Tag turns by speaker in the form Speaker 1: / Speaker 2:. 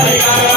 Speaker 1: Hare Hare